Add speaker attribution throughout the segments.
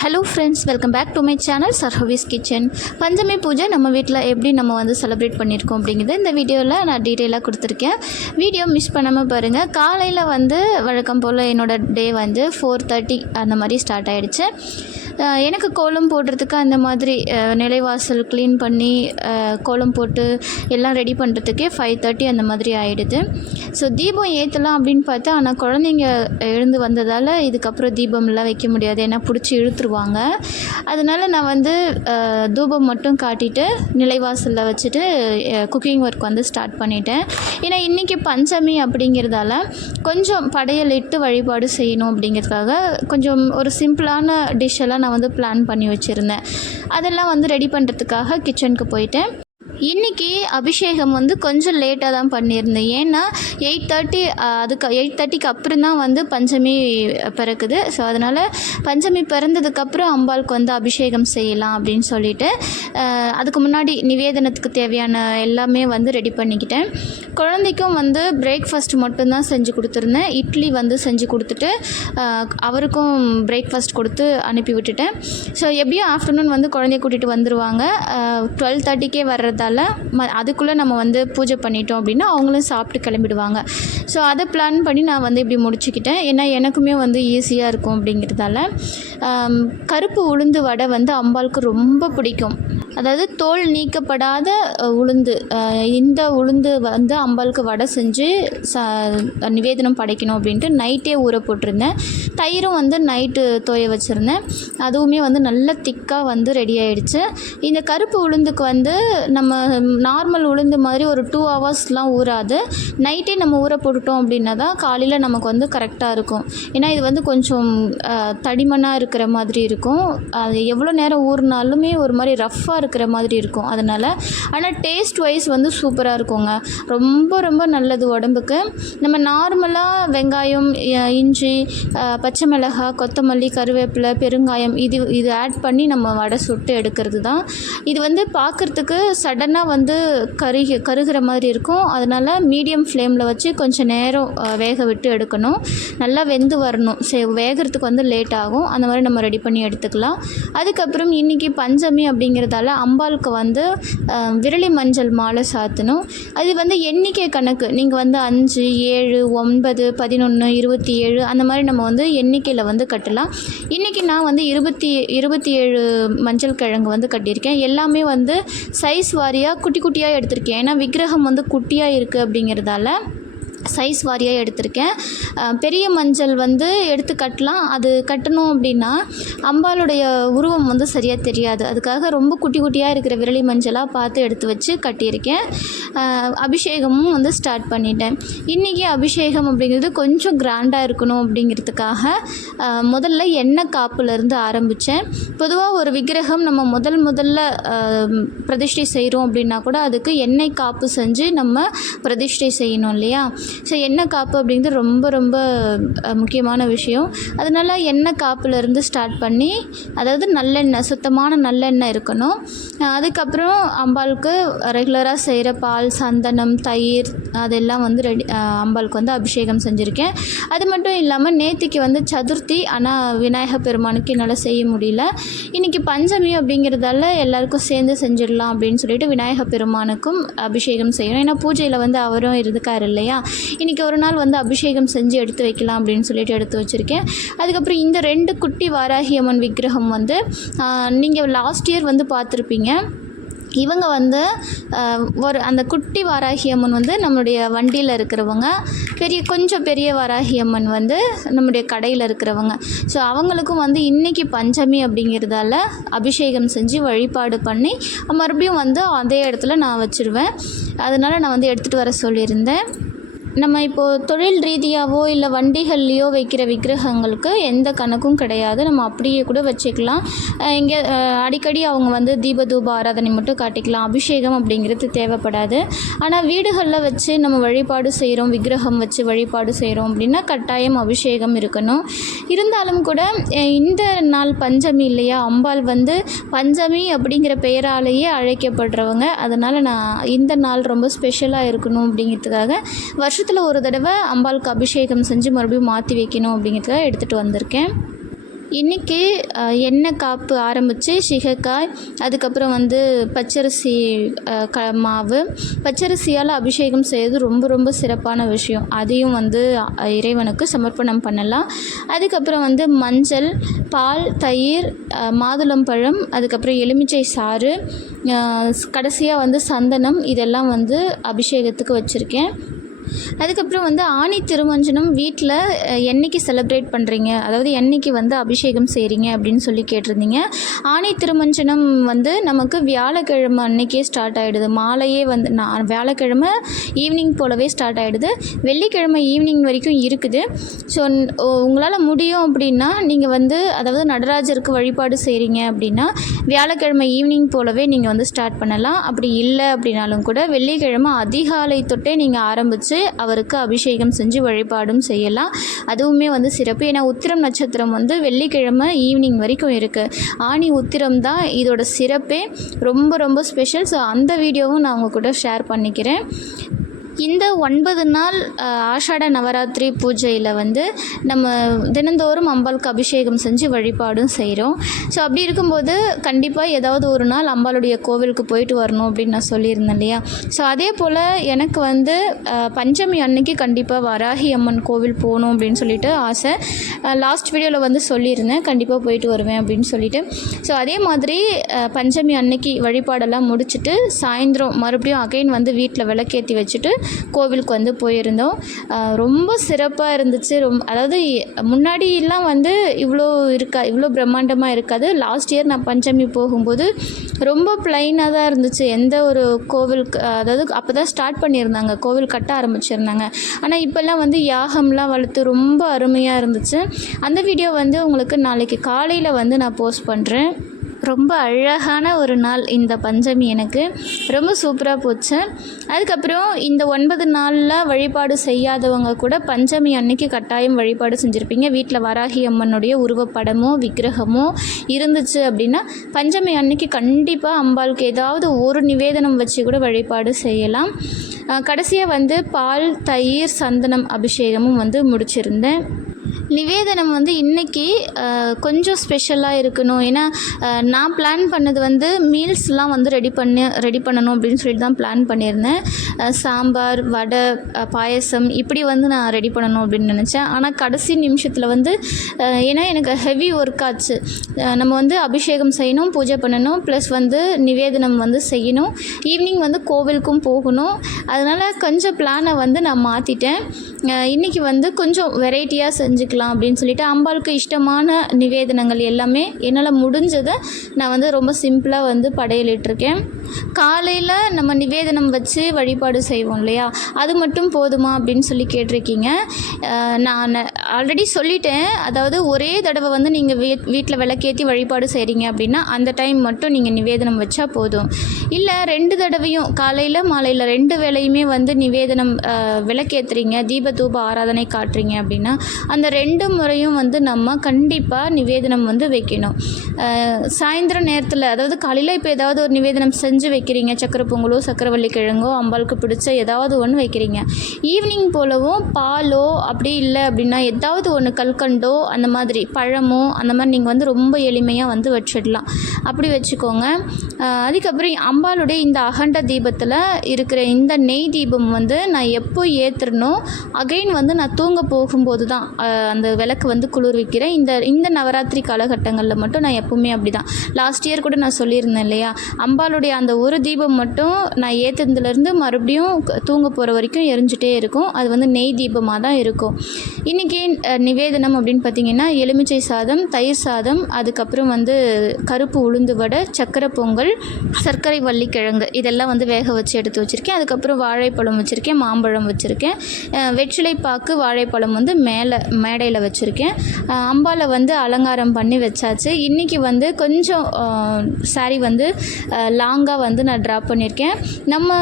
Speaker 1: Hello friends welcome back to my channel சர்ஹவிஸ் kitchen Panchami பூஜை நம்ம வீட்டில் எப்படி நம்ம வந்து செலிப்ரேட் பண்ணியிருக்கோம் அப்படிங்கிறது இந்த வீடியோவில் நான் டீட்டெயிலாக கொடுத்துருக்கேன். வீடியோ மிஸ் பண்ணாமல் பாருங்கள் காலையில் வந்து வழக்கம் போல் என்னோடய டே வந்து ஃபோர் தேர்ட்டி அந்த மாதிரி ஸ்டார்ட் ஆகிடுச்சு எனக்கு கோலம் போடுறதுக்கு அந்த மாதிரி நிலைவாசல் க்ளீன் பண்ணி கோலம் போட்டு எல்லாம் ரெடி பண்ணுறதுக்கே ஃபைவ் தேர்ட்டி அந்த மாதிரி ஆகிடுது ஸோ தீபம் ஏற்றலாம் அப்படின்னு பார்த்தா ஆனால் குழந்தைங்க எழுந்து வந்ததால் இதுக்கப்புறம் தீபம்லாம் வைக்க முடியாது. ஏன்னா பிடிச்சி இழுத்துருவாங்க. அதனால் நான் வந்து தூபம் மட்டும் காட்டிட்டு நிலைவாசலில் வச்சுட்டு குக்கிங் ஒர்க் வந்து ஸ்டார்ட் பண்ணிட்டேன். ஏன்னா இன்றைக்கி பஞ்சமி அப்படிங்கிறதால கொஞ்சம் படையல் இட்டு வழிபாடு செய்யணும் அப்படிங்கிறதுக்காக கொஞ்சம் ஒரு சிம்பிளான டிஷ்ஷெல்லாம் நான் வந்து பிளான் பண்ணி வச்சுருந்தேன். அதெல்லாம் வந்து ரெடி பண்ணுறதுக்காக கிச்சனுக்கு போயிட்டேன். இன்றைக்கி அபிஷேகம் வந்து கொஞ்சம் லேட்டாக தான் பண்ணியிருந்தேன். ஏன்னா எயிட் தேர்ட்டி அதுக்கு எயிட் தேர்ட்டிக்கு அப்புறம் தான் வந்து பஞ்சமி பிறக்குது. ஸோ அதனால் பஞ்சமி பிறந்ததுக்கப்புறம் அம்பாளுக்கு வந்து அபிஷேகம் செய்யலாம் அப்படின்னு சொல்லிட்டு அதுக்கு முன்னாடி நிவேதனத்துக்கு தேவையான எல்லாமே வந்து ரெடி பண்ணிக்கிட்டேன். குழந்தைக்கும் வந்து பிரேக்ஃபாஸ்ட் மட்டும்தான் செஞ்சு கொடுத்துருந்தேன். இட்லி வந்து செஞ்சு கொடுத்துட்டு அவருக்கும் பிரேக்ஃபாஸ்ட் கொடுத்து அனுப்பி விட்டுட்டேன். ஸோ எப்படியும் ஆஃப்டர்நூன் வந்து குழந்தைய கூட்டிகிட்டு வந்துடுவாங்க டுவெல் தேர்ட்டிக்கே வர்றதால ம அதுக்குள்ளே நம்ம வந்து பூஜை பண்ணிட்டோம் அப்படின்னா அவங்களும் சாப்பிட்டு கிளம்பிடுவாங்க. ஸோ அதை பிளான் பண்ணி நான் வந்து இப்படி முடிச்சுக்கிட்டேன். ஏன்னா எனக்குமே வந்து ஈஸியாக இருக்கும் அப்படிங்கிறதால. கருப்பு உளுந்து வடை வந்து அம்பாளுக்கு ரொம்ப பிடிக்கும். அதாவது தோல் நீக்கப்படாத உளுந்து. இந்த உளுந்து வந்து அம்பாளுக்கு வடை செஞ்சு ச நிவேதனம் படைக்கணும் அப்படின்ட்டு நைட்டே ஊற போட்டிருந்தேன். தயிரும் வந்து நைட்டு தோய வச்சுருந்தேன். அதுவுமே வந்து நல்ல திக்காக வந்து ரெடி ஆகிடுச்சு இந்த கருப்பு உளுந்துக்கு வந்து நம்ம நார்மல் உளுந்து மாதிரி ஒரு டூ ஹவர்ஸ்லாம் ஊறாது. நைட்டே நம்ம ஊற போட்டுட்டோம் அப்படின்னா தான் காலையில் நமக்கு வந்து கரெக்டாக இருக்கும். ஏன்னா இது வந்து கொஞ்சம் தடிமனாக இருக்கிற மாதிரி இருக்கும். அது எவ்வளோ நேரம் ஊறினாலுமே ஒரு மாதிரி ரஃப்பாக இருக்கிற மாதிரி இருக்கும் அதனால். ஆனால் டேஸ்ட் வைஸ் வந்து சூப்பராக இருக்குங்க. ரொம்ப ரொம்ப நல்லது உடம்புக்கு. நம்ம நார்மலாக வெங்காயம் இஞ்சி பச்சை மிளகாய் கொத்தமல்லி கருவேப்பிலை பெருங்காயம் இது இது ஆட் பண்ணி நம்ம வடை சுட்டு எடுக்கிறது தான் இது வந்து பார்க்குறதுக்கு சடனாக வந்து கருகி கருகிற மாதிரி இருக்கும். அதனால் மீடியம் ஃப்ளேமில் வச்சு கொஞ்சம் நேரம் வேக விட்டு எடுக்கணும். நல்லா வெந்து வரணும். சே வேகிறதுக்கு வந்து லேட் ஆகும். அந்த மாதிரி நம்ம ரெடி பண்ணி எடுத்துக்கலாம். அதுக்கப்புறம் இன்றைக்கி பஞ்சமி அப்படிங்கிறதால அம்பாளுக்கு வந்து விரலி மஞ்சள் மாலை சாத்தணும். அது வந்து எண்ணிக்கை கணக்கு. நீங்கள் வந்து அஞ்சு ஏழு ஒன்பது பதினொன்று இருபத்தி ஏழு அந்த மாதிரி நம்ம வந்து எண்ணிக்கையில் வந்து கட்டலாம். இன்றைக்கி நான் வந்து இருபத்தி இருபத்தி ஏழு மஞ்சள் கிழங்கு வந்து கட்டியிருக்கேன். எல்லாமே வந்து சைஸ் வாரியாக குட்டி குட்டியாக எடுத்திருக்கேன். ஏன்னா விக்கிரகம் வந்து குட்டியாக இருக்குது அப்படிங்கிறதால சைஸ் வாரியாக எடுத்திருக்கேன். பெரிய மஞ்சள் வந்து எடுத்து கட்டலாம். அது கட்டணும் அப்படின்னா அம்பாளுடைய உருவம் வந்து சரியாக தெரியாது. அதுக்காக ரொம்ப குட்டி குட்டியாக இருக்கிற விரலி மஞ்சளாக பார்த்து எடுத்து வச்சு கட்டியிருக்கேன். அபிஷேகமும் வந்து ஸ்டார்ட் பண்ணிட்டேன். இன்றைக்கி அபிஷேகம் அப்படிங்கிறது கொஞ்சம் கிராண்டாக இருக்கணும் அப்படிங்கிறதுக்காக முதல்ல எண்ணெய் காப்புலேருந்து ஆரம்பித்தேன் பொதுவாக ஒரு விக்கிரகம் நம்ம முதல் முதல்ல பிரதிஷ்டை செய்கிறோம் அப்படின்னா கூட அதுக்கு எண்ணெய் காப்பு செஞ்சு நம்ம பிரதிஷ்டை செய்யணும் இல்லையா? ஸோ எண்ணெய் காப்பு அப்படிங்கிறது ரொம்ப ரொம்ப முக்கியமான விஷயம். அதனால் எண்ணெய் காப்புலேருந்து ஸ்டார்ட் பண்ணி அதாவது நல்லெண்ணெய் சுத்தமான நல்லெண்ணெய் இருக்கணும். அதுக்கப்புறம் அம்பாளுக்கு ரெகுலராக செய்கிற பால் சந்தனம் தயிர் அதெல்லாம் வந்து ரெடி அம்பாளுக்கு வந்து அபிஷேகம் செஞ்சுருக்கேன். அது மட்டும் இல்லாமல் நேத்திக்கு வந்து சதுர்த்தி ஆனால் விநாயக பெருமானுக்கு என்னால் செய்ய முடியல. இன்றைக்கி பஞ்சமி அப்படிங்கிறதால எல்லாருக்கும் சேர்ந்து செஞ்சிடலாம் அப்படின்னு சொல்லிட்டு விநாயக பெருமானுக்கும் அபிஷேகம் செய்யணும். ஏன்னா பூஜையில் வந்து அவரும் இருக்கார் இல்லையா? இன்றைக்கி ஒரு நாள் வந்து அபிஷேகம் செஞ்சு எடுத்து வைக்கலாம் அப்படின்னு சொல்லிட்டு எடுத்து வச்சுருக்கேன். அதுக்கப்புறம் இந்த ரெண்டு குட்டி வாராகி அம்மன் விக்கிரகம் வந்து நீங்கள் லாஸ்ட் இயர் வந்து பார்த்துருப்பீங்க. இவங்க வந்து ஒரு அந்த குட்டி வாராகி அம்மன் வந்து நம்மளுடைய வண்டியில் இருக்கிறவங்க. பெரிய கொஞ்சம் பெரிய வாராகி அம்மன் வந்து நம்முடைய கடையில் இருக்கிறவங்க. ஸோ அவங்களுக்கும் வந்து இன்றைக்கி பஞ்சமி அப்படிங்கிறதால அபிஷேகம் செஞ்சு வழிபாடு பண்ணி மறுபடியும் வந்து அதே இடத்துல நான் வச்சுருவேன். அதனால் நான் வந்து எடுத்துகிட்டு வர சொல்லியிருந்தேன். நம்ம இப்போது தொழில் ரீதியாகவோ இல்லை வண்டிகள்லேயோ வைக்கிற விக்கிரகங்களுக்கு எந்த கணக்கும் கிடையாது. நம்ம அப்படியே கூட வச்சுக்கலாம். இங்கே அடிக்கடி அவங்க வந்து தீப தூப ஆராதனை மட்டும் காட்டிக்கலாம். அபிஷேகம் அப்படிங்கிறது தேவைப்படாது. ஆனால் வீடுகளில் வச்சு நம்ம வழிபாடு செய்கிறோம் விக்கிரகம் வச்சு வழிபாடு செய்கிறோம் அப்படின்னா கட்டாயம் அபிஷேகம் இருக்கணும். இருந்தாலும் கூட இந்த நாள் பஞ்சமி இல்லையா? அம்பாள் வந்து பஞ்சமி அப்படிங்கிற பெயராலேயே அழைக்கப்படுறவங்க. அதனால் நான் இந்த நாள் ரொம்ப ஸ்பெஷலாக இருக்கணும் அப்படிங்கிறதுக்காக வருஷ வருஷத்தில் ஒரு தடவை அம்பாளுக்கு அபிஷேகம் செஞ்சு மறுபடியும் மாற்றி வைக்கணும் அப்படிங்கிறதுக்காக எடுத்துகிட்டு வந்திருக்கேன். இன்றைக்கி எண்ணெய் காப்பு ஆரம்பித்து சிகைக்காய் அதுக்கப்புறம் வந்து பச்சரிசி க மாவு. பச்சரிசியால் அபிஷேகம் செய்கிறது ரொம்ப ரொம்ப சிறப்பான விஷயம். அதையும் வந்து இறைவனுக்கு சமர்ப்பணம் பண்ணலாம். அதுக்கப்புறம் வந்து மஞ்சள் பால் தயிர் மாதுளம்பழம் அதுக்கப்புறம் எலுமிச்சை சாறு கடைசியாக வந்து சந்தனம் இதெல்லாம் வந்து அபிஷேகத்துக்கு வச்சுருக்கேன். அதுக்கப்புறம் வந்து ஆணி திருமஞ்சனம் வீட்டில் என்னைக்கு செலிப்ரேட் பண்ணுறீங்க அதாவது என்னைக்கு வந்து அபிஷேகம் செய்கிறீங்க அப்படின்னு சொல்லி கேட்டிருந்தீங்க. ஆணி திருமஞ்சனம் வந்து நமக்கு வியாழக்கிழமை அன்னைக்கே ஸ்டார்ட் ஆகிடுது மாலையே வந்து நான் வியாழக்கிழமை ஈவினிங் போலவே ஸ்டார்ட் ஆகிடுது வெள்ளிக்கிழமை ஈவினிங் வரைக்கும் இருக்குது. ஸோ உங்களால் முடியும் அப்படின்னா நீங்கள் வந்து அதாவது நடராஜருக்கு வழிபாடு செய்கிறீங்க அப்படின்னா வியாழக்கிழமை ஈவினிங் போலவே நீங்கள் வந்து ஸ்டார்ட் பண்ணலாம். அப்படி இல்லை அப்படின்னாலும் கூட வெள்ளிக்கிழமை அதிகாலை தொட்டே நீங்கள் ஆரம்பித்து அவருக்கு அபிஷேகம் செஞ்சு வழிபாடும் செய்யலாம். அதுவுமே வந்து சிறப்பு. ஏன்னா உத்திரம் நட்சத்திரம் வந்து வெள்ளிக்கிழமை ஈவினிங் வரைக்கும் இருக்குது ஆணி உத்திரம் தான் இதோட சிறப்பே. ரொம்ப ரொம்ப ஸ்பெஷல் ஸோ அந்த வீடியோவும் நான் உங்கள் கூட ஷேர் பண்ணிக்கிறேன். இந்த ஒன்பது நாள் ஆஷாட நவராத்திரி பூஜையில் வந்து நம்ம தினந்தோறும் அம்பாளுக்கு அபிஷேகம் செஞ்சு வழிபாடும் செய்கிறோம் ஸோ அப்படி இருக்கும்போது கண்டிப்பாக ஏதாவது ஒரு நாள் அம்பாளுடைய கோவிலுக்கு போயிட்டு வரணும் அப்படின்னு நான் சொல்லியிருந்தேன் இல்லையா? ஸோ அதே போல் எனக்கு வந்து பஞ்சமி அன்னைக்கு கண்டிப்பாக வராகி அம்மன் கோவில் போகணும் அப்படின்னு சொல்லிட்டு ஆசை. லாஸ்ட் வீடியோவில் வந்து சொல்லியிருந்தேன் கண்டிப்பாக போயிட்டு வருவேன் அப்படின்னு சொல்லிட்டு. ஸோ அதே மாதிரி பஞ்சமி அன்னைக்கு வழிபாடெல்லாம் முடிச்சுட்டு சாயந்தரம் மறுபடியும் அகைன் வந்து வீட்டில் விளக்கேற்றி வச்சுட்டு கோவிலுக்கு வந்து போயிருந்தோம். ரொம்ப சிறப்பாக இருந்துச்சு. ரொம்ப அதாவது முன்னாடியெல்லாம் வந்து இவ்வளோ இருக்கா இவ்வளோ பிரம்மாண்டமாக இருக்காது. லாஸ்ட் இயர் நான் பஞ்சமி போகும்போது ரொம்ப ப்ளைனாக தான் இருந்துச்சு. எந்த ஒரு கோவிலுக்கு அதாவது அப்போ தான் ஸ்டார்ட் பண்ணியிருந்தாங்க. கோவில் கட்ட ஆரம்பிச்சிருந்தாங்க. ஆனால் இப்போல்லாம் வந்து யாகம்லாம் வளர்த்து ரொம்ப அருமையாக இருந்துச்சு. அந்த வீடியோ வந்து உங்களுக்கு நாளைக்கு காலையில் வந்து நான் போஸ்ட் பண்ணுறேன் ரொம்ப அழகான ஒரு நாள் இந்த பஞ்சமி எனக்கு. ரொம்ப சூப்பராக போச்சு. அதுக்கப்புறம் இந்த ஒன்பது நாளில் வழிபாடு செய்யாதவங்க கூட பஞ்சமி அன்னைக்கு கட்டாயம் வழிபாடு செஞ்சுருப்பீங்க. வீட்டில் வராகி அம்மனுடைய உருவப்படமோ விக்கிரகமோ இருந்துச்சு அப்படின்னா பஞ்சமி அன்னைக்கு கண்டிப்பாக அம்பாளுக்கு ஏதாவது ஒரு நிவேதனம் வச்சு கூட வழிபாடு செய்யலாம். கடைசியாக வந்து பால் தயிர் சந்தனம் அபிஷேகமும் வந்து முடிச்சிருந்தேன். நிவேதனம் வந்து இன்றைக்கி கொஞ்சம் ஸ்பெஷலாக இருக்கணும். ஏன்னா நான் பிளான் பண்ணது வந்து மீல்ஸ்லாம் வந்து ரெடி பண்ணி ரெடி பண்ணணும் அப்படின்னு சொல்லிட்டு தான் பிளான் பண்ணியிருந்தேன். சாம்பார் வடை பாயசம் இப்படி வந்து நான் ரெடி பண்ணணும் அப்படின்னு நினச்சேன். ஆனால் கடைசி நிமிஷத்தில் வந்து ஏன்னா எனக்கு ஹெவி ஒர்க் ஆச்சு. நம்ம வந்து அபிஷேகம் செய்யணும் பூஜை பண்ணணும் ப்ளஸ் வந்து நிவேதனம் வந்து செய்யணும். ஈவினிங் வந்து கோவிலுக்கும் போகணும். அதனால் கொஞ்சம் பிளானை வந்து நான் மாற்றிட்டேன் இன்றைக்கி வந்து கொஞ்சம் வெரைட்டியாக செஞ்சுக்கலாம். அப்படின்னு சொல்லிட்டு அம்பாளுக்கு இஷ்டமான நிவேதனங்கள் எல்லாமே என்னால் முடிஞ்சதை நான் வந்து ரொம்ப சிம்பிளாக வந்து படையலிட்டிருக்கேன். காலையில் நம்ம நிவேதனம் வச்சு வழிபாடு செய்வோம் இல்லையா? அது மட்டும் போதுமா அப்படின்னு சொல்லி கேட்டிருக்கீங்க. நான் ஆல்ரெடி சொல்லிட்டேன். அதாவது ஒரே தடவை வந்து நீங்கள் வீ வீட்டில் விளக்கேற்றி வழிபாடு செய்கிறீங்க அப்படின்னா அந்த டைம் மட்டும் நீங்கள் நிவேதனம் வச்சா போதும். இல்லை ரெண்டு தடவையும் காலையில் மாலையில் ரெண்டு வேலையுமே வந்து நிவேதனம் விளக்கேற்றுறீங்க தீப தூப ஆராதனை காட்டுறீங்க அப்படின்னா அந்த ரெண்டு ரெண்டு முறையும் வந்து நம்ம கண்டிப்பாக நிவேதனம் வந்து வைக்கணும். சாயந்தர நேரத்தில் அதாவது காலையில் இப்போ ஏதாவது ஒரு நிவேதனம் செஞ்சு வைக்கிறீங்க. சக்கரை பொங்கலோ சக்கரவள்ளி கிழங்கோ அம்பாளுக்கு பிடிச்ச ஏதாவது ஒன்று வைக்கிறீங்க. ஈவினிங் போலவும் பாலோ அப்படி இல்லை அப்படின்னா ஏதாவது ஒன்று கல்கண்டோ அந்த மாதிரி பழமோ அந்த மாதிரி நீங்கள் வந்து ரொம்ப எளிமையாக வந்து வச்சிடலாம். அப்படி வச்சுக்கோங்க. அதுக்கப்புறம் அம்பாளுடைய இந்த அகண்ட தீபத்தில் இருக்கிற இந்த நெய் தீபம் வந்து நான் எப்போ ஏற்றுறனோ அகைன் வந்து நான் தூங்க போகும்போது தான் அந்த விளக்கு வந்து குளிர்விக்கிறேன் இந்த இந்த நவராத்திரி காலகட்டங்களில் மட்டும் நான் எப்பவுமே அப்படி தான் லாஸ்ட் இயர் கூட நான் சொல்லியிருந்தேன் இல்லையா? அம்பாளுடைய அந்த ஒரு தீபம் மட்டும் நான் ஏற்றுனதுலேருந்து மறுபடியும் தூங்க போகிற வரைக்கும் எரிஞ்சிட்டே இருக்கும். அது வந்து நெய் தீபமாக தான் இருக்கும் இன்றைக்கி நிவேதனம் அப்படின்னு பார்த்தீங்கன்னா எலுமிச்சை சாதம் தயிர் சாதம் அதுக்கப்புறம் வந்து கருப்பு உளுந்து வடை சக்கரை பொங்கல் சர்க்கரை வள்ளிக்கிழங்கு இதெல்லாம் வந்து வேக வச்சு எடுத்து வச்சுருக்கேன். அதுக்கப்புறம் வாழைப்பழம் வச்சுருக்கேன் மாம்பழம் வச்சுருக்கேன். வெற்றிலை பாக்கு வாழைப்பழம் வந்து மேலே மேடை மேடையில் வச்சுருக்கேன். அம்பாவில் வந்து அலங்காரம் பண்ணி வச்சாச்சு. இன்றைக்கி வந்து கொஞ்சம் saree வந்து லாங்காக வந்து நான் ட்ராப் பண்ணியிருக்கேன் நம்ம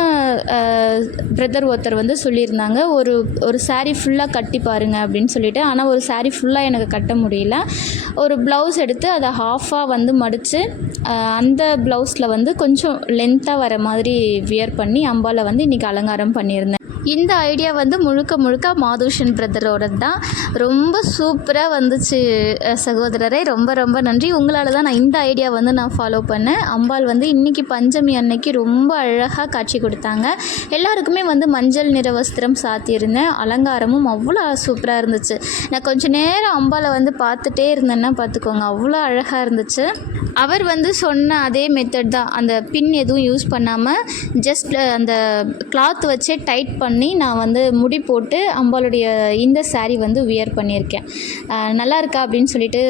Speaker 1: பிரதர் ஒருத்தர் வந்து சொல்லியிருந்தாங்க ஒரு ஒரு சாரீ ஃபுல்லாக கட்டி பாருங்க அப்படின்னு சொல்லிட்டு. ஆனால் ஒரு சாரீ ஃபுல்லாக எனக்கு கட்ட முடியல. ஒரு ப்ளவுஸ் எடுத்து அதை ஹாஃபாக வந்து மடித்து அந்த ப்ளவுஸில் வந்து கொஞ்சம் லென்த்தாக வர மாதிரி வியர் பண்ணி அம்பாவில் வந்து இன்றைக்கி அலங்காரம் பண்ணியிருந்தேன். இந்த ஐடியா வந்து முழுக்க முழுக்க மாதுஷன் பிரதரோட தான். ரொம்ப சூப்பராக வந்துச்சு சகோதரரை சகோதரரே. ரொம்ப ரொம்ப நன்றி. உங்களால் தான் நான் இந்த ஐடியா வந்து நான் ஃபாலோ பண்ணேன். அம்பாள் வந்து இன்றைக்கி பஞ்சமி அன்னைக்கு ரொம்ப அழகாக காட்சி கொடுத்தாங்க. எல்லாருக்குமே வந்து மஞ்சள் நிற வஸ்திரம் சாத்தியிருந்தேன். அலங்காரமும் அவ்வளோ சூப்பராக இருந்துச்சு. நான் கொஞ்சம் நேரம் அம்பாளை வந்து பார்த்துட்டே இருந்தேன்னா பார்த்துக்கோங்க அவ்வளோ அழகாக இருந்துச்சு. அவர் வந்து சொன்ன அதே மெத்தட் தான். அந்த பின் எதுவும் யூஸ் பண்ணாமல் ஜஸ்ட் அந்த கிளாத் வச்சே டைட் பண்ண பண்ணி நான் வந்து முடி போட்டு அம்பாளுடைய இந்த சாரீ வந்து வியர் பண்ணியிருக்கேன். நல்லா இருக்கா அப்படின்னு சொல்லிட்டு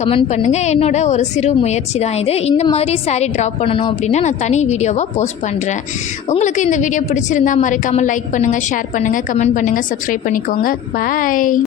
Speaker 1: கமெண்ட் பண்ணுங்கள் என்னோட ஒரு சிறு முயற்சி தான் இது. இந்த மாதிரி சாரீ ட்ரா பண்ணணும் அப்படின்னா நான் தனி வீடியோவாக போஸ்ட் பண்ணுறேன் உங்களுக்கு இந்த வீடியோ பிடிச்சிருந்தா மறக்காமல் லைக் பண்ணுங்கள் ஷேர் பண்ணுங்கள் கமெண்ட் பண்ணுங்கள் சப்ஸ்கிரைப் பண்ணிக்கோங்க. பாய்